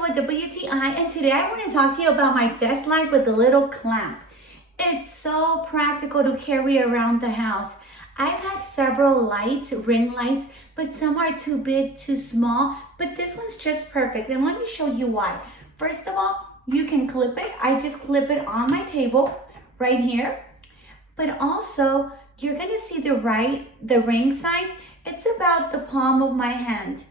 with WTI, and today I want to talk to you about my desk light with the little clamp. It's so practical to carry around the house. I've had several lights, ring lights, but some are too big, too small, but this one's just perfect. And let me show you why. First of all, you can clip it. I just clip it on my table right here. But also, you're gonna see the ring size. It's about the palm of my hand.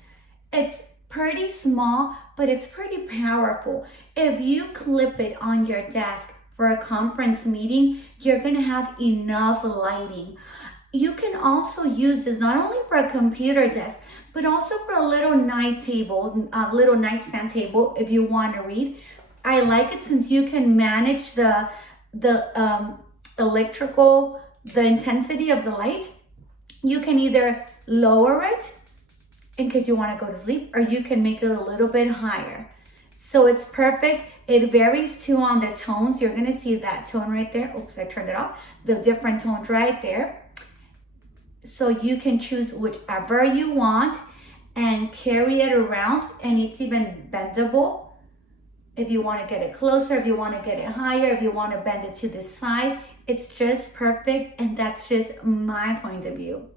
It's pretty small, but it's pretty powerful. If you clip it on your desk for a conference meeting, you're gonna have enough lighting. You can also use this not only for a computer desk, but also for a little night table, a little nightstand table if you want to read. I like it since you can manage the intensity of the light. You can either lower it in case you want to go to sleep, or you can make it a little bit higher. So it's perfect. It varies too on the tones. You're gonna see that tone right there. Oops, I turned it off. The different tones right there. So you can choose whichever you want and carry it around, and it's even bendable. If you want to get it closer, if you want to get it higher, if you want to bend it to the side, it's just perfect, and that's just my point of view.